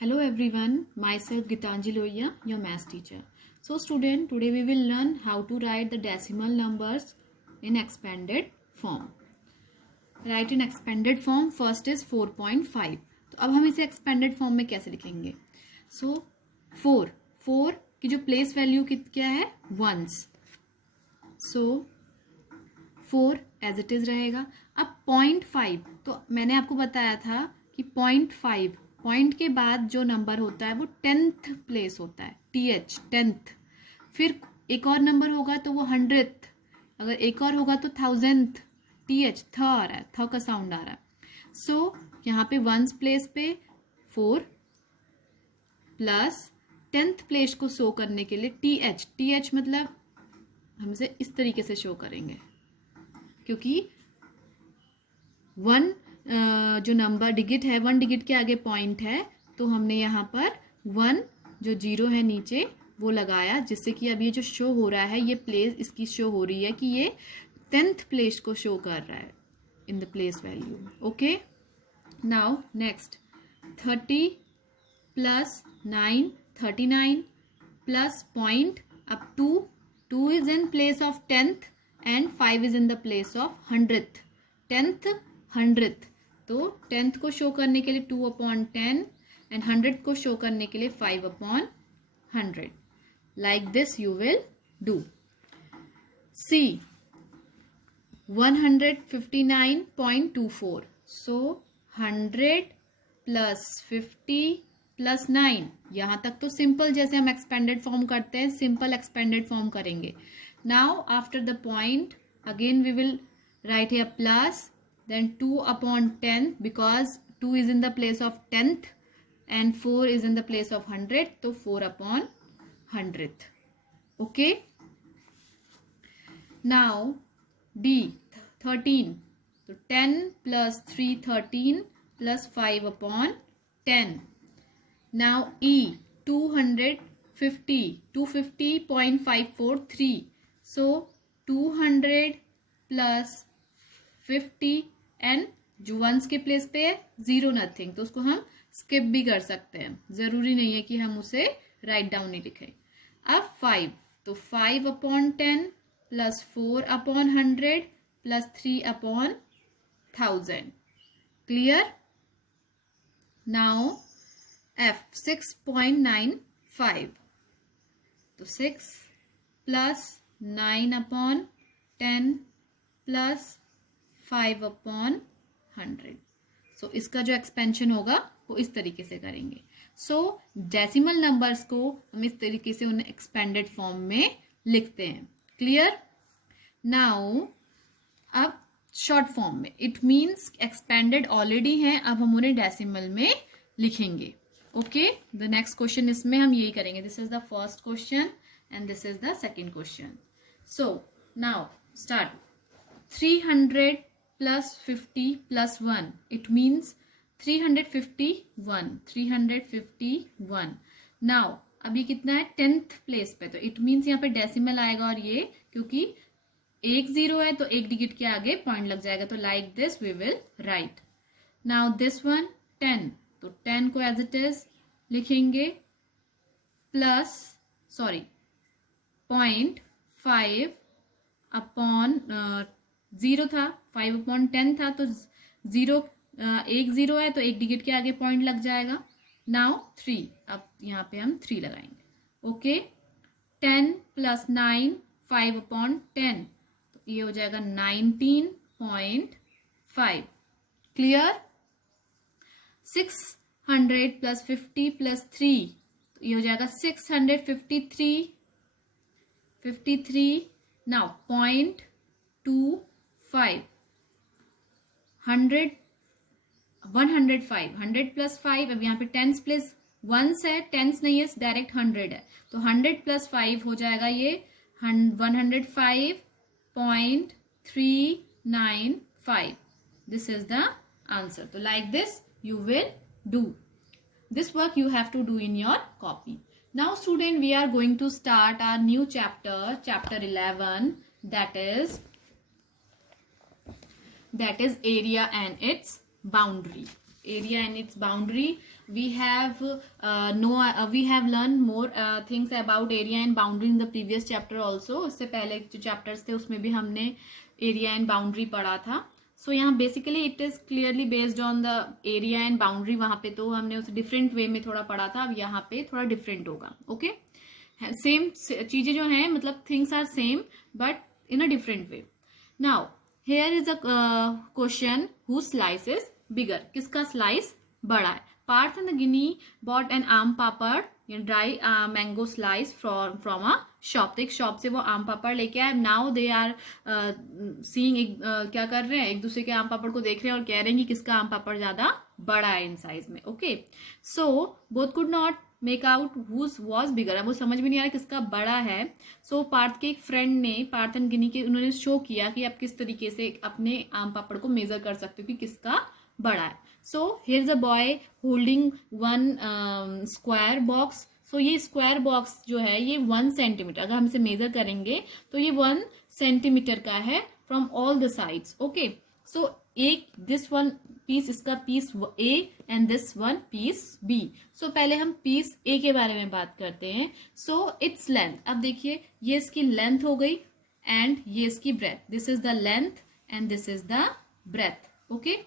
Hello everyone, myself Gitanjali Lohiya, your maths teacher. So student, today we will learn how to write the decimal numbers in expanded form. Write in expanded form, first is 4.5. तो अब हम इसे expanded form में कैसे लिखेंगे? So 4 की जो place value क्या है? Ones. So 4 as it is रहेगा. अब 0.5 तो मैंने आपको बताया था कि 0.5 पॉइंट के बाद जो नंबर होता है वो 10th प्लेस होता है, TH 10th. फिर एक और नंबर होगा तो वो 100th, अगर एक और होगा तो 1000th, TH थ आ रहा है, थ का साउंड आ रहा है. सो यहाँ पे वंस प्लेस पे 4 प्लस 10th प्लेस को शो करने के लिए TH मतलब हम इसे इस तरीके से शो करेंगे क्योंकि 1 जो नंबर डिजिट है 1 डिजिट के आगे पॉइंट है तो हमने यहाँ पर 1 जो 0 है नीचे वो लगाया जिससे कि अब ये जो शो हो रहा है ये प्लेस इसकी शो हो रही है कि ये 10th प्लेस को शो कर रहा है in the place value. Okay, now next 30 plus 9 39 plus point अब 2 is in place of 10th and 5 is in the place of 100th. 10th 100th तो 10th को शो करने के लिए 2/10 एंड 100th को शो करने के लिए 5/100. Like this you will do. See 159.24. So 100 plus 50 plus 9. यहां तक तो सिंपल, जैसे हम एक्सपेंडेड फॉर्म करते हैं सिंपल एक्सपेंडेड फॉर्म करेंगे. Now after the point again we will write here plus then 2/10 because 2 is in the place of 10th and 4 is in the place of 100, so 4/100th. Okay, now D 13, so 10 plus 3 13 plus 5/10. Now E 250.543, so 200 plus 50 and जो once के place पे है 0 nothing तो उसको हम skip भी कर सकते हैं, जरूरी नहीं है कि हम उसे राइट डाउन ही लिखें. अब 5 तो 5/10 plus 4/100 plus 3/1000. Clear. Now F 6.95 तो 6 प्लस 9/10 प्लस 5/100. सो इसका जो एक्सपेंशन होगा वो इस तरीके से करेंगे. सो डेसिमल नंबर्स को हम इस तरीके से उन्हें एक्सपेंडेड फॉर्म में लिखते हैं. क्लियर. नाउ अब शॉर्ट फॉर्म में इट मीन्स एक्सपेंडेड ऑलरेडी हैं, अब हम उन्हें डेसिमल में लिखेंगे. ओके, द नेक्स्ट क्वेश्चन इसमें हम यही करेंगे. This is the first question and this is the second question. So now start. 300 plus 50 plus 1, it means 351. Now अभी कितना है 10th प्लेस पे, तो इट मीन्स यहाँ पे डेसिमल आएगा और ये क्योंकि 1 0 है तो एक डिजिट के आगे पॉइंट लग जाएगा, तो like this we will write. Now this one 10 तो 10 को एज इट इज लिखेंगे प्लस 0.5 अपॉन 0 था 5/10 था तो 0 1 0 है तो एक डिजिट के आगे पॉइंट लग जाएगा. नाउ 3, अब यहाँ पे हम 3 लगाएंगे. ओके, 10 प्लस 9 5/10 तो ये हो जाएगा 19.5. क्लियर. 600 प्लस 50 प्लस 3 तो ये हो जाएगा 653. Now 0.25 105 100 plus 5. अब यहाँ पे टेंस प्लेस वंस है, टेंस नहीं है, डायरेक्ट 100 है तो 100 प्लस 5 हो जाएगा ये 105.395. This is the answer. तो like this you will do. This work you have to do in your copy. Now student, we are going to start our new chapter 11, that is area and its boundary. we have we have learned more things about area and boundary in the previous chapter also. उससे पहले जो chapters थे उसमें भी हमने area and boundary पढ़ा था. सो यहाँ basically it is clearly based on the area and boundary. वहां पे तो हमने उसे डिफरेंट वे में थोड़ा पढ़ा था, अब यहाँ पे थोड़ा डिफरेंट होगा. ओके, सेम चीजें जो हैं, मतलब things are same but in a different way. Now here is a question, who slice is bigger, किसका स्लाइस बड़ा है. Parth and the Ginni bought an aam papad dry mango slice from a shop. तो एक शॉप से वो आम पापड़ लेके आए. नाउ दे आर सीइंग, क्या कर रहे हैं, एक दूसरे के आम पापड़ को देख रहे हैं और कह रहे हैं कि किसका आम पापड़ ज्यादा बड़ा है इन साइज में. Okay, so both could not make out whose was bigger. अब वो समझ में नहीं आ रहा किसका बड़ा है. सो पार्थ के एक फ्रेंड ने, पार्थ एंड गिनी के, उन्होंने शो किया कि आप किस तरीके से अपने आम पापड़ को मेजर कर सकते हो कि किसका बड़ा है. So here is a boy holding one square box. So ये स्क्वायर बॉक्स जो है ये 1 सेंटीमीटर, अगर हम इसे मेजर करेंगे तो ये 1 सेंटीमीटर का है from all the sides. Okay, so एक दिस वन पीस, इसका piece A and this one piece B. So पहले हम पीस ए के बारे में बात करते हैं. सो इट्स लेंथ, अब देखिए ये इसकी लेंथ हो गई एंड ये इसकी breadth. This is the length and this is the breadth. Okay,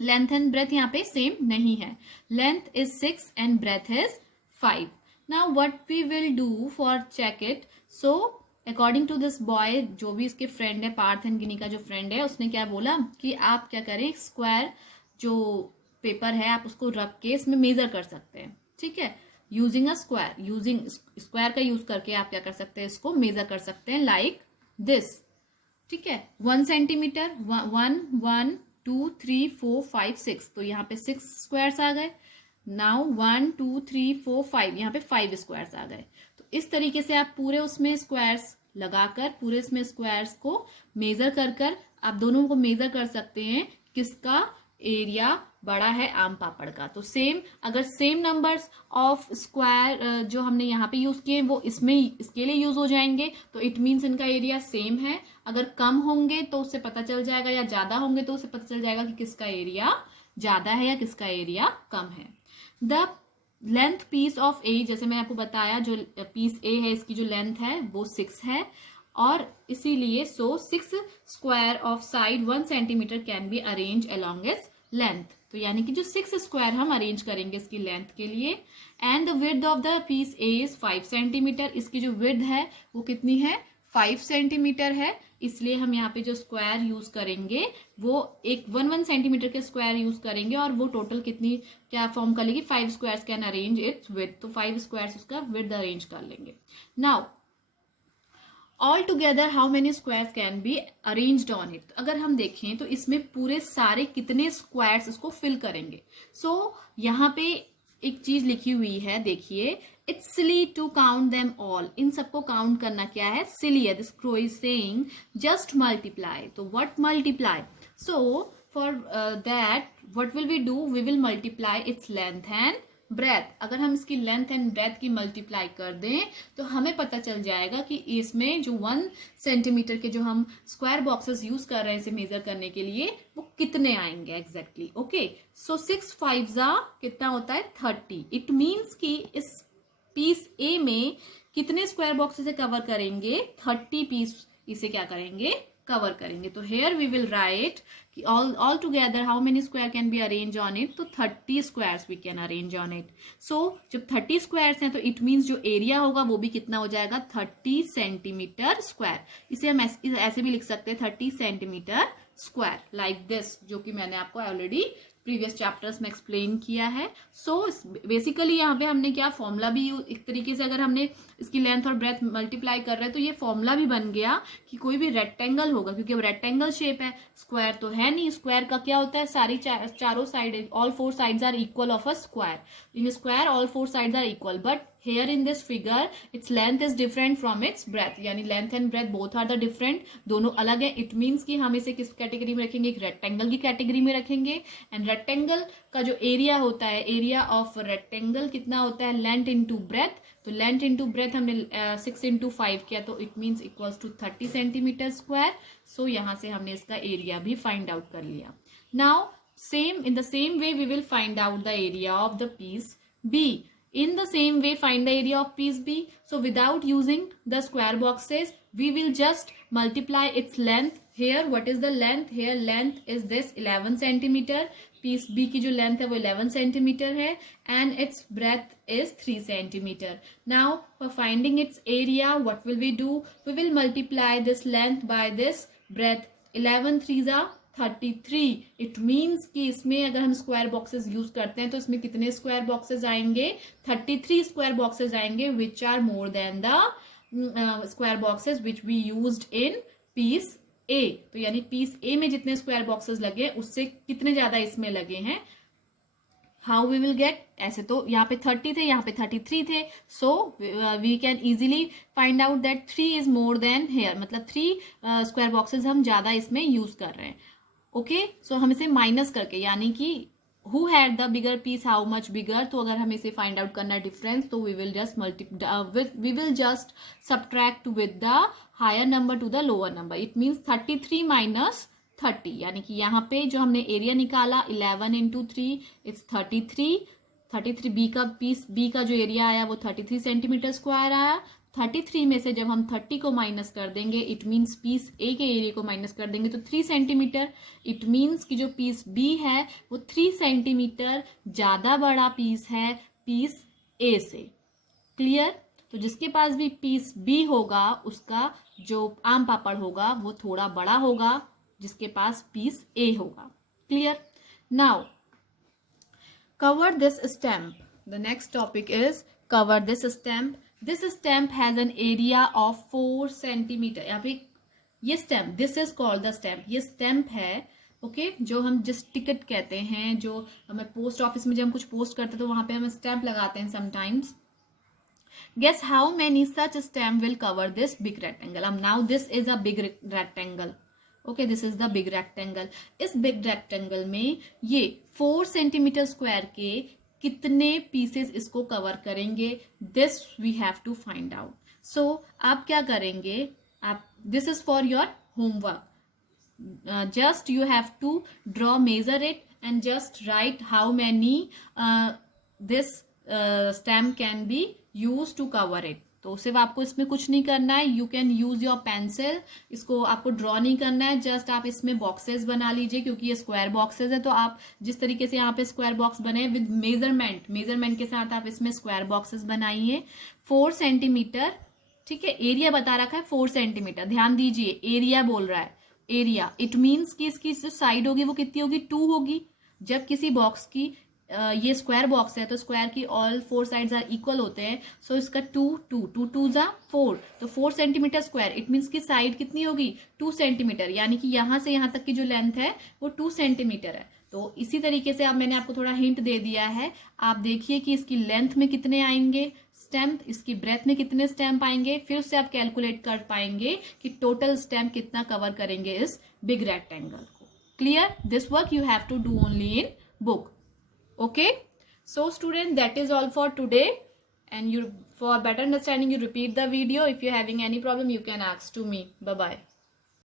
length and breadth यहाँ पे सेम नहीं है. Length is 6 and breadth is 5. Now what we will do for check it. So according to this boy, जो भी इसके friend है, Parth and गिनी का जो फ्रेंड है, उसने क्या बोला कि आप क्या करें, स्क्वायर जो पेपर है आप उसको रख के इसमें मेजर कर सकते हैं. ठीक है, using a square, using square का यूज करके आप क्या कर सकते हैं, इसको मेजर कर सकते हैं लाइक दिस. ठीक है, 1 सेंटीमीटर, 1 1 2 3 4 5 6, तो यहाँ पे 6 स्क्वायर्स आ गए. नाउ 1 2 3 4 5, यहाँ पे 5 स्क्वायर्स आ गए. तो इस तरीके से आप पूरे उसमें स्क्वायर्स लगाकर, पूरे इसमें स्क्वायर्स को मेजर कर आप दोनों को मेजर कर सकते हैं किसका एरिया बड़ा है आम पापड़ का. तो सेम, अगर सेम नंबर्स ऑफ स्क्वायर जो हमने यहाँ पे यूज किए वो इसमें इसके लिए यूज हो जाएंगे, तो इट मीन्स इनका एरिया सेम है. अगर कम होंगे तो उससे पता चल जाएगा, या ज्यादा होंगे तो उससे पता चल जाएगा कि किसका एरिया ज्यादा है या किसका एरिया कम है. द लेंथ पीस ऑफ ए, जैसे मैंने आपको बताया, जो पीस ए है इसकी जो लेंथ है वो 6 है, और इसीलिए 6 square of side 1 centimetre can be arrange along its length. तो यानी कि जो 6 स्क्वायर हम अरेंज करेंगे इसकी लेंथ के लिए. And the width of the piece A is 5 centimetre. इसकी जो विड्थ है वो कितनी है, 5 सेंटीमीटर है. इसलिए हम यहाँ पे जो स्क्वायर यूज करेंगे वो एक 1 सेंटीमीटर के स्क्वायर यूज करेंगे, और वो टोटल कितनी क्या फॉर्म कर लेगी, 5 squares can arrange it's width. तो 5 स्क्वायर्स उसका विड्थ अरेंज कर लेंगे. Now all together how many squares can be arranged on it. अगर हम देखें तो इसमें पूरे सारे कितने स्क्वायर्स इसको फिल करेंगे. सो यहाँ पे एक चीज लिखी हुई है, देखिए, it's silly to count them all. इन सबको काउंट करना क्या है, सिली है. This crow is saying just multiply. तो what multiply, so for that what will we do, we will multiply its length and breadth. अगर हम इसकी लेंथ एंड ब्रेथ की मल्टीप्लाई कर दें तो हमें पता चल जाएगा कि इसमें जो 1 सेंटीमीटर के जो हम स्क्वायर बॉक्सेस यूज कर रहे हैं इसे मेजर करने के लिए वो कितने आएंगे एग्जैक्टली. ओके, सो 6 5 कितना होता है, 30. इट मीन्स कि इस पीस ए में कितने स्क्वायर बॉक्स इसे कवर करेंगे, 30 पीस इसे क्या करेंगे, कवर करेंगे. तो हेयर वी विल राइट कि all together how many square can be arranged on it. तो 30 squares we can arrange on it. So जब 30 squares हैं तो it means जो एरिया होगा वो भी कितना हो जाएगा, 30 सेंटीमीटर स्क्वायर. इसे हम ऐसे भी लिख सकते हैं 30 सेंटीमीटर स्क्वायर लाइक दिस, जो कि मैंने आपको ऑलरेडी प्रीवियस चैप्टर्स में एक्सप्लेन किया है. सो बेसिकली यहाँ पे हमने क्या फॉर्मूला भी एक तरीके से, अगर हमने इसकी लेंथ और ब्रेथ मल्टीप्लाई कर रहे हैं तो ये फॉर्मूला भी बन गया कि कोई भी रेक्टेंगल होगा, क्योंकि अब रेक्टेंगल शेप है, स्क्वायर तो है नहीं. स्क्वायर का क्या होता है, सारी चारों side, all 4 sides are equal of a square. In square all 4 sides are equal, but here in this figure its length is different from its breadth. यानी length and breadth both are the different, दोनों अलग है. it means कि हम इसे किस category में रखेंगे, एक रेक्टेंगल की कैटेगरी में रखेंगे. एंड रेक्टेंगल का जो एरिया होता है, एरिया ऑफ रेक्टेंगल कितना होता है, लेंथ इनटू ब्रेथ. तो लेंथ इनटू ब्रेथ हमने 6 इंटू 5 किया, तो it means equals to 30 centimetre square. So यहाँ से हमने इसका एरिया भी फाइंड आउट कर लिया. Now in the same way we will find out the area of the piece B. In the same way, find the area of piece B. So without using the square boxes, we will just multiply its length. Here, what is the length? Here length is this 11 centimeter. Piece B की जो length है वो 11 centimeter है and its breadth is 3 centimeter. Now for finding its area, what will we do? We will multiply this length by this breadth. 11 3s are 33. It means कि इसमें अगर हम square boxes use करते हैं तो इसमें कितने स्क्वायर बॉक्सेस आएंगे? 33 स्क्वायर बॉक्सेस आएंगे, which are more than the square boxes which we used in piece A. तो यानी पीस ए में जितने स्क्वायर बॉक्सेस लगे उससे कितने ज्यादा इसमें लगे हैं. How we will get? ऐसे तो यहाँ पे 30 थे, यहाँ पे 33 थे. So we can easily find out that 3 is more than here. मतलब 3 स्क्वायर बॉक्सेस हम ज्यादा इसमें यूज कर रहे हैं. ओके, सो हम इसे माइनस करके, यानी कि who had the bigger piece, how much bigger. तो अगर हमें इसे फाइंड आउट करना है डिफरेंस, तो we will just subtract with the higher number to the lower number. It means 33 minus 30, यानी कि यहाँ पे जो हमने एरिया निकाला 11 इंटू 3 इट्स 33 बी का पीस बी का जो एरिया आया वो 33 सेंटीमीटर स्क्वायर आया. 33 में से जब हम 30 को माइनस कर देंगे, इट मीन्स पीस ए के एरिया को माइनस कर देंगे तो 3 सेंटीमीटर. इट मीन्स कि जो पीस बी है वो 3 सेंटीमीटर ज्यादा बड़ा पीस है पीस ए से. क्लियर? तो जिसके पास भी पीस बी होगा उसका जो आम पापड़ होगा वो थोड़ा बड़ा होगा जिसके पास पीस ए होगा. Clear? Now cover this stamp. The next topic is cover this stamp. This stamp has an area of 4 centimeter. यहाँ पे ये stamp, this is called the stamp. ये stamp है, ओके, जो हम जिस टिकट कहते हैं, जो हमें पोस्ट ऑफिस में जब हम कुछ पोस्ट करते हैं तो वहां पे हम स्टैम्प लगाते हैं sometimes. Guess how many such stamp will cover this big rectangle. Now this is a big rectangle. Okay, this is the big rectangle. इस big rectangle में ये 4 सेंटीमीटर स्क्वायर के कितने पीसेस इसको कवर करेंगे? This we have to find out. So आप क्या करेंगे? आप, this is for your homework. Just you have to draw, measure it and just write how many this stamp can be use to cover it. तो सिर्फ आपको इसमें कुछ नहीं करना है. You can use your pencil. इसको आपको ड्रॉ नहीं करना है, जस्ट आप इसमें बॉक्सेस बना लीजिए क्योंकि ये स्क्वायर बॉक्सेस है. तो आप जिस तरीके से यहाँ पे स्क्वायर बॉक्स बने विद मेजरमेंट के साथ आप इसमें स्क्वायर बॉक्सेस बनाइए. 4 सेंटीमीटर, ठीक है, एरिया बता रखा है 4 सेंटीमीटर. ध्यान दीजिए, एरिया बोल रहा है. एरिया इट मीन्स कि इसकी जो साइड होगी वो कितनी होगी? 2 होगी. जब किसी बॉक्स की ये स्क्वायर बॉक्स है तो स्क्वायर की ऑल 4 साइड्स आर इक्वल होते हैं. सो इसका 2 जा 4, तो 4 सेंटीमीटर स्क्वायर. इट मीन्स की साइड कितनी होगी? 2 सेंटीमीटर. यानी कि यहां से यहां तक की जो लेंथ है वो 2 सेंटीमीटर है. तो इसी तरीके से अब मैंने आपको थोड़ा हिंट दे दिया है. आप देखिए कि इसकी लेंथ में कितने आएंगे स्टैम्प, इसकी ब्रेथ में कितने स्टैम्प आएंगे, फिर उससे आप कैलकुलेट कर पाएंगे कि टोटल स्टैम्प कितना कवर करेंगे इस बिग रेक्टेंगल को. Clear? This work you have to do only in book. Okay, so student, that is all for today, and you, for better understanding, you repeat the video. If you're having any problem you can ask to me. Bye bye.